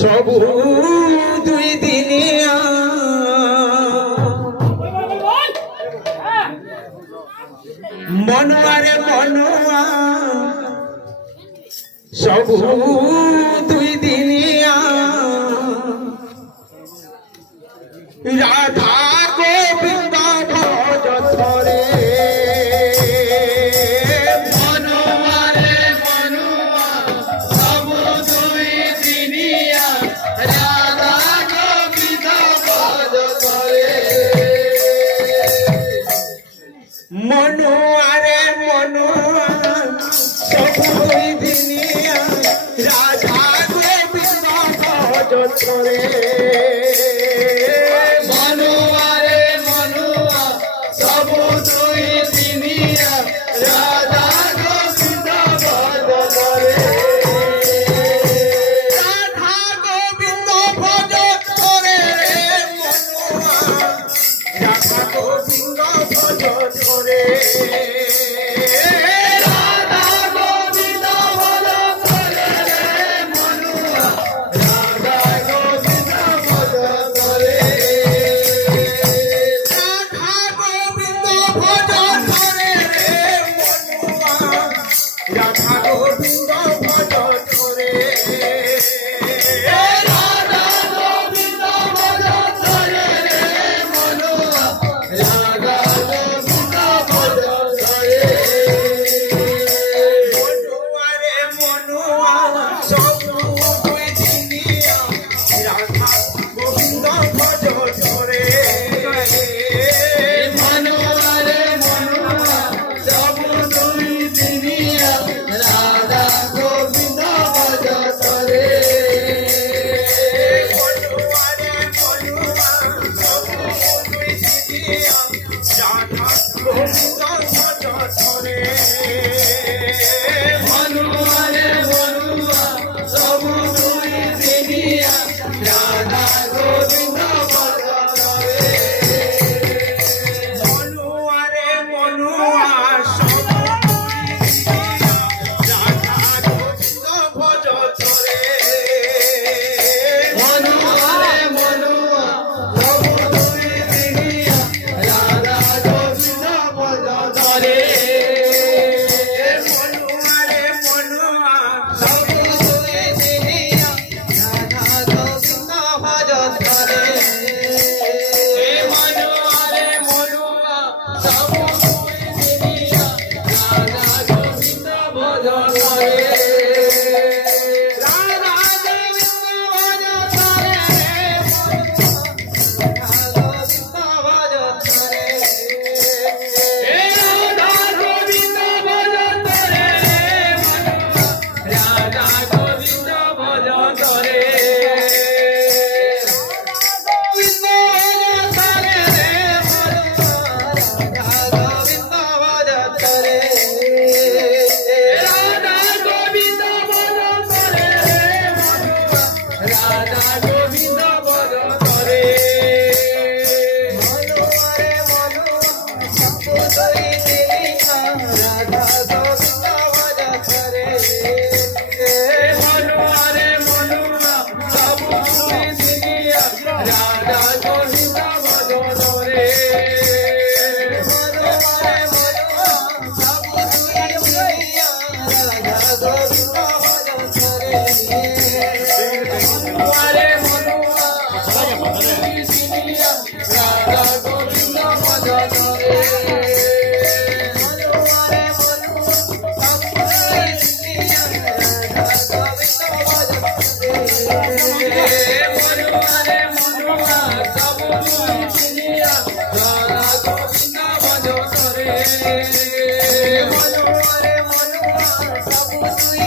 सबु दुई दिनिया मनुआ रे मनुआ सबु दुई दिनिया राधा गोविंद भज थरे मनुआ रे मनुआ सबु दुई दिनिया राधा गोविंद भज थरे मनुआ रे मनुआ सबु दुई दिनिया राधा गोविंद भज थरे राधा गोविंद भज थरे मनुआ राधा गोविंद भज थरे राधा गोविंद भज थरे मनुआ रे मनुआ सबु दुई दिनिया राधा गोविंद भज थरे मनुआ रे मनुआ सबु दुई दिनिया राधा गोविंद भज थरे मनुआ रे मनुआ सबु दुई दिनिया राधा गोविंद भज थरे मनुआ रे मनुआ सबु दुई दिनिया राधा गोविंद भज थरे मनुआ रे मनुआ सबु दुई दिनिया राधा गोविंद भज थरे मनुआ रे मनुआ सबु दुई दिनिया राधा गोविंद भज थरे मनुआ रे मनुआ सबु दुई दिनिया राधा गोविंद भज थरे मनुआ रे मनुआ सबु दुई दिनिया राधा गोविंद भज थरे राधा गोविंद भज थरे राधा गोविंद भज थरे राधा गोविंद भज थरे गोविंद भज थरे राधा गोविंद भज थरे राधा गोविंद भज थरे राधा गोविंद भज थरे मनुआ रे मनुआ सबु दुई दिनिया राधा गोविंद भज थरे मनुआ रे मनुआ सबु दुई दिनिया राधा गोविंद भज थरे मनुआ रे मनुआ सबु दुई दिनिया राधा गोविंद भज थरे मनुआ रे मनुआ सबु दुई दिनिया राधा गोविंद भज थरे मनुआ रे मनुआ सबु दुई दिनिया राधा गोविंद भज थरे मनुआ रे मनुआ सबु दुई